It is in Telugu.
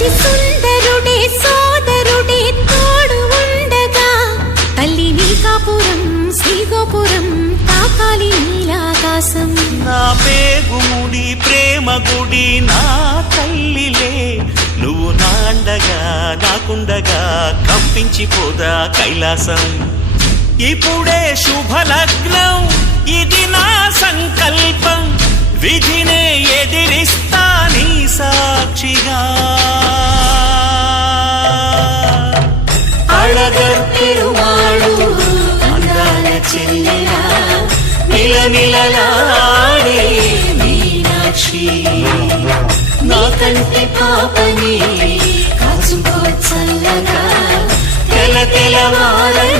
అతి సుందరుడే సోదరుడే తోడు ఉండగా తల్లి నీ కాపురం శ్రీగోపురం తాకాలి నీలాకాశం. నా పేగుముడి ప్రేమ గుడి నా తల్లిలే, నువ్వు నాండగా నాకుండగా కంపించిపోదా కైలాసం. ఇప్పుడే శుభలగ్నం ఇది నా సంకల్పం, విధినే ఎదిరిస్తా నీ సాక్షిగా. అళగర్ పెరుమాళు అందాల చెల్లెలా నిలనిలలాడే మీనాక్షి, నీ కంటి పాపని కాచుకో చల్లగా తెల తెలవారని.